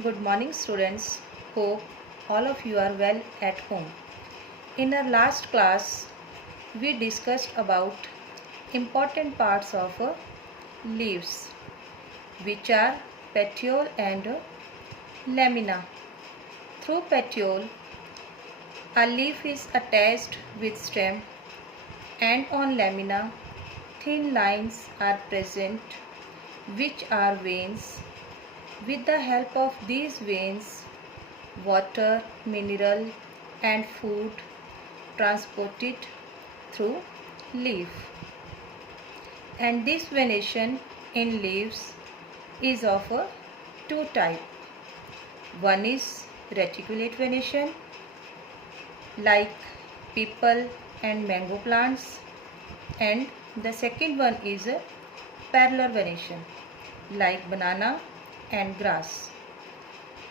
Good morning, students. Hope all of you are well at home. In our last class, we discussed about important parts of leaves, which are petiole and lamina. Through petiole, a leaf is attached with stem, and on lamina, thin lines are present, which are veins. With the help of these veins, water, mineral and food transported through leaf. And this venation in leaves is of two types. One is reticulate venation like peepal and mango plants, and the second one is parallel venation like banana and grass.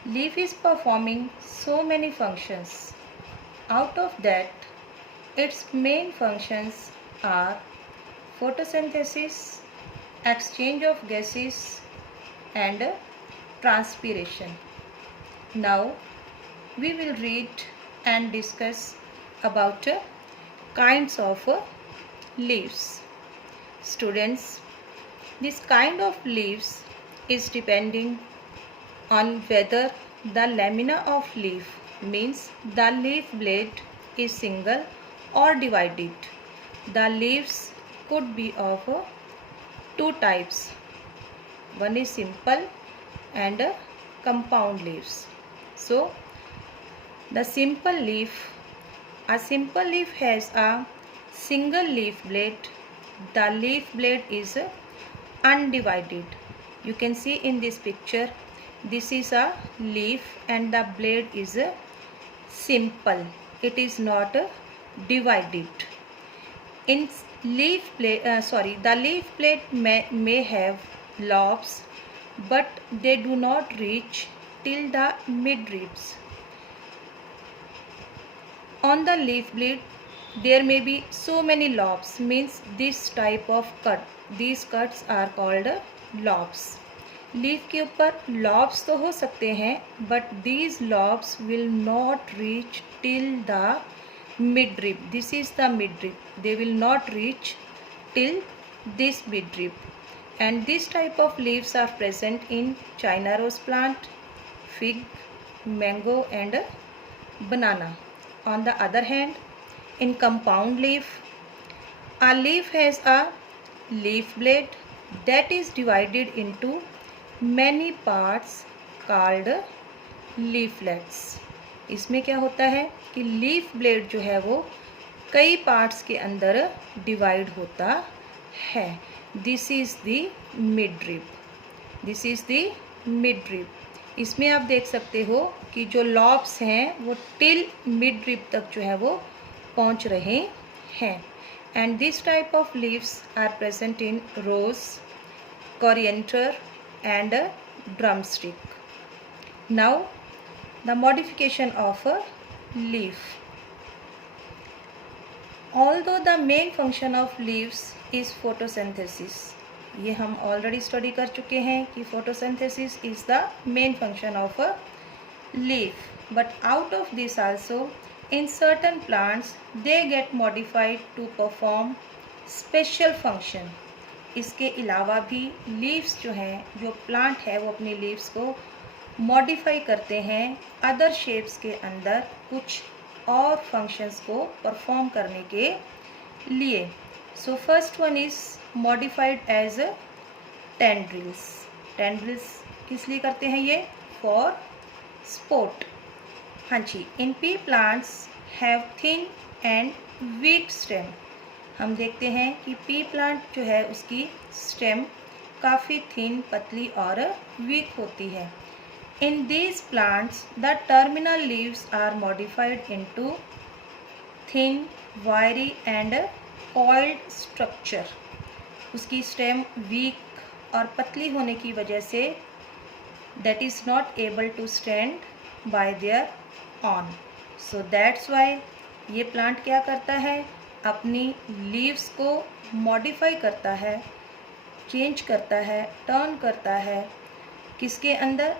Leaf is performing so many functions. Out of that, its main functions are photosynthesis, exchange of gases and transpiration. Now we will read and discuss about kinds of leaves. Students, this kind of leaves is depending on whether the lamina of leaf means the leaf blade is single or divided. The leaves could be of two types. One is simple and compound leaves. So the simple leaf, a simple leaf has a single leaf blade. The leaf blade is undivided. You can see in this picture, this is a leaf and the blade is simple. It is not divided. In leaf blade, the leaf blade may have lobes, but they do not reach till the midribs. On the leaf blade, there may be so many lobes, means this type of cut. These cuts are called lobes. Leaf के ऊपर lobes तो हो सकते हैं, but these lobes will not reach till the mid rib. This is the mid rib. They will not reach till this mid rib. And this type of leaves are present in China rose plant, fig, mango and banana. On the other hand, in compound leaf, a leaf has a leaf blade that is divided into many parts called leaflets. इसमें क्या होता है कि leaf blade जो है वो कई parts के अंदर डिवाइड होता है. This is the mid rib. This is the mid rib. इसमें आप देख सकते हो कि जो लॉब्स हैं वो टिल मिड रिब तक जो है वो पहुंच रहे हैं. And this type of leaves are present in rose, coriander and a drumstick. Now the modification of a leaf. Although the main function of leaves is photosynthesis, ये हम ऑलरेडी स्टडी कर चुके हैं कि photosynthesis is the main function of a leaf, but out of this also in certain plants they get modified to perform special function. इसके अलावा भी leaves जो हैं, जो प्लांट है वो अपनी लीव्स को मॉडिफाई करते हैं अदर शेप्स के अंदर कुछ और फंक्शंस को परफॉर्म करने के लिए. So first one is modified as tendrils. Tendrils किस लिए करते हैं ये? For support. हाँ जी. In pea plants have thin and weak stem. हम देखते हैं कि पी प्लांट जो है उसकी स्टेम काफ़ी थिन, पतली और वीक होती है. In these plants the terminal leaves are modified into thin, wiry and coiled structure. उसकी स्टेम वीक और पतली होने की वजह से that is not able to stand by there on. So that's why ये प्लांट क्या करता है, अपनी लीव्स को मॉडिफाई करता है, चेंज करता है, टर्न करता है. किसके अंदर?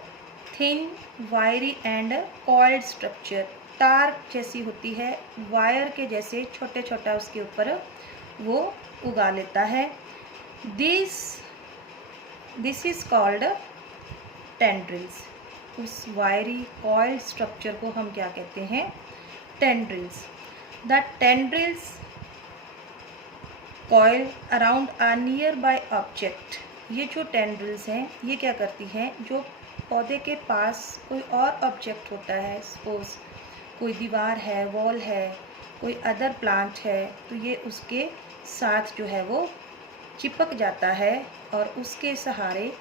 Thin wiry and coiled structure, तार जैसी होती है, वायर के जैसे छोटे छोटा उसके ऊपर वो उगा लेता है। This is called tendrils. उस वायरी कॉइल्ड स्ट्रक्चर को हम क्या कहते हैं? Tendrils. The tendrils coil around a near by object. ये जो टेंड्रिल्स हैं ये क्या करती हैं, जो पौधे के पास कोई और ऑब्जेक्ट होता है, सपोज कोई दीवार है, वॉल है, कोई अदर प्लांट है, तो ये उसके साथ जो है वो चिपक जाता है और उसके सहारे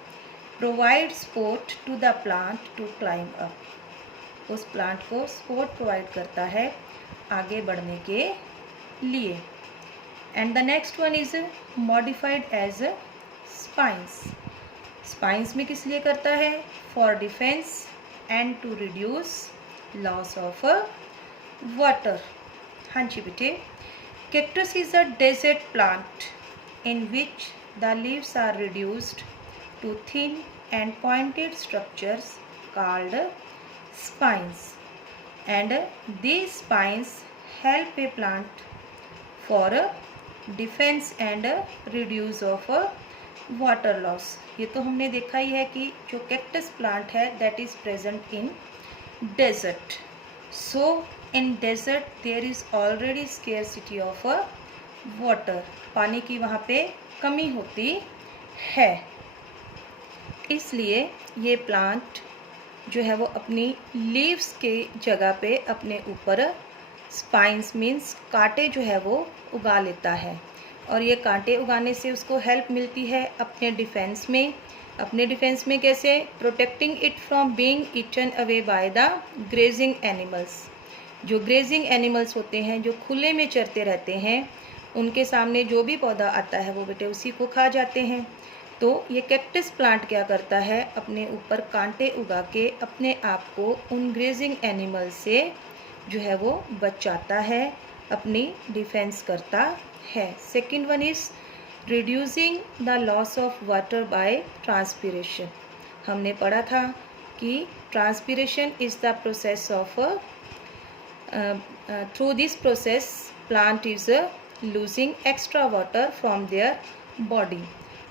provide support to the plant to climb up. उस प्लांट को सपोर्ट प्रोवाइड करता है आगे बढ़ने के लिए। And the next one is modified as spines. Spines में किस लिए करता है? For defence and to reduce loss of water. हाँ जी बेटे, cactus is a desert plant in which the leaves are reduced to thin and pointed structures called spines, and these spines help a plant for defense and reduce of water loss। ये तो हमने देखा ही है कि जो cactus plant है that is present in desert, so in desert there is already scarcity of water, पानी की वहाँ पे कमी होती है, इसलिए ये प्लांट जो है वो अपनी लीव्स के जगह पे अपने ऊपर स्पाइंस मीन्स कांटे जो है वो उगा लेता है। और ये कांटे उगाने से उसको हेल्प मिलती है अपने डिफेंस में। अपने डिफेंस में कैसे? Protecting it from being eaten away by the grazing animals. जो ग्रेजिंग एनिमल्स होते हैं, जो खुले में चरते रहते हैं, उनके सामने जो भी पौधा आता है वो बेटे उसी को खा जाते हैं। तो ये कैक्टस प्लांट क्या करता है? अपने ऊपर कांटे उगा के अपने आप को उन ग्रेजिंग एनिमल से जो है वो बचाता है, अपनी डिफेंस करता है। Second one is reducing the loss of water bye transpiration. हमने पढ़ा था कि transpiration is the process of through this process plant is losing extra water from their body.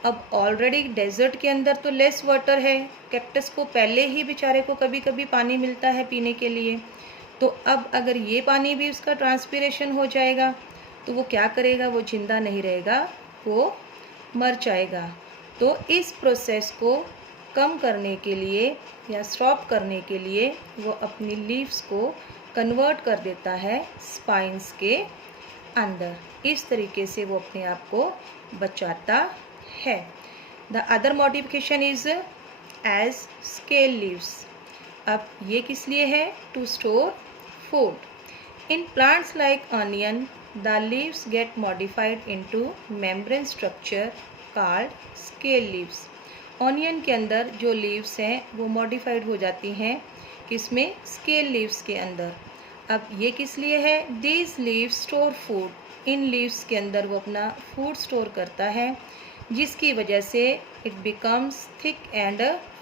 अब ऑलरेडी डेजर्ट के अंदर तो लेस वाटर है, कैक्टस को पहले ही बेचारे को कभी कभी पानी मिलता है पीने के लिए, तो अब अगर ये पानी भी उसका ट्रांसपीरेशन हो जाएगा तो वो क्या करेगा? वो जिंदा नहीं रहेगा, वो मर जाएगा। तो इस प्रोसेस को कम करने के लिए या स्टॉप करने के लिए वो अपनी लीव्स को कन्वर्ट कर देता है स्पाइंस के अंदर। इस तरीके से वो अपने आप को बचाता है। The other modification is as scale leaves. अब ये किस लिए है? To store food. In plants like onion the leaves get modified into membrane structure called scale leaves. Onion के अंदर जो लीव्स हैं वो मॉडिफाइड हो जाती हैं, किसमें? स्केल लीव्स के अंदर। अब ये किस लिए है? These leaves store food. In leaves के अंदर वो अपना फूड स्टोर करता है, जिसकी वजह से it becomes thick and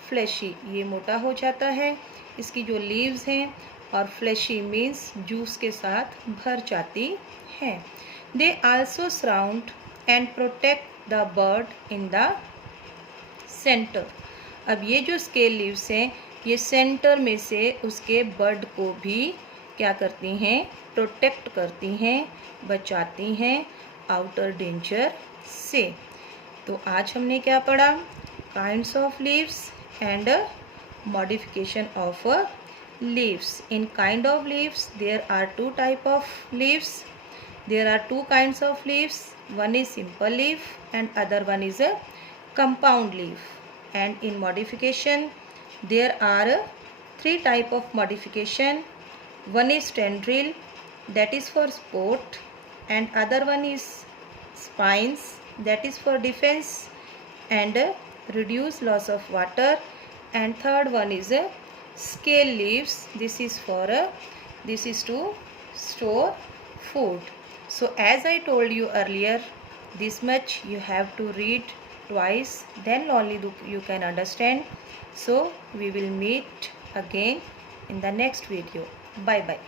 fleshy. ये मोटा हो जाता है, इसकी जो लीव्स हैं, और फ्लैशी मीन्स जूस के साथ भर जाती हैं। They also surround and protect the bird in the centre. अब ये जो स्केल लीव्स हैं ये सेंटर में से उसके बर्ड को भी क्या करती हैं? प्रोटेक्ट करती हैं, बचाती हैं आउटर डेंजर से। तो आज हमने क्या पढ़ा? Kinds of leaves and modification of leaves. In kind of leaves there are two type of leaves. There are two kinds of leaves, one is simple leaf and other one is a compound leaf. And in modification there are three type of modification. One is tendril, that is for support, and other one is spines, that is for defense and reduce loss of water, and third one is scale leaves. This is to store food. So as I told you earlier, this much you have to read twice, then only you can understand. So we will meet again in the next video. Bye bye.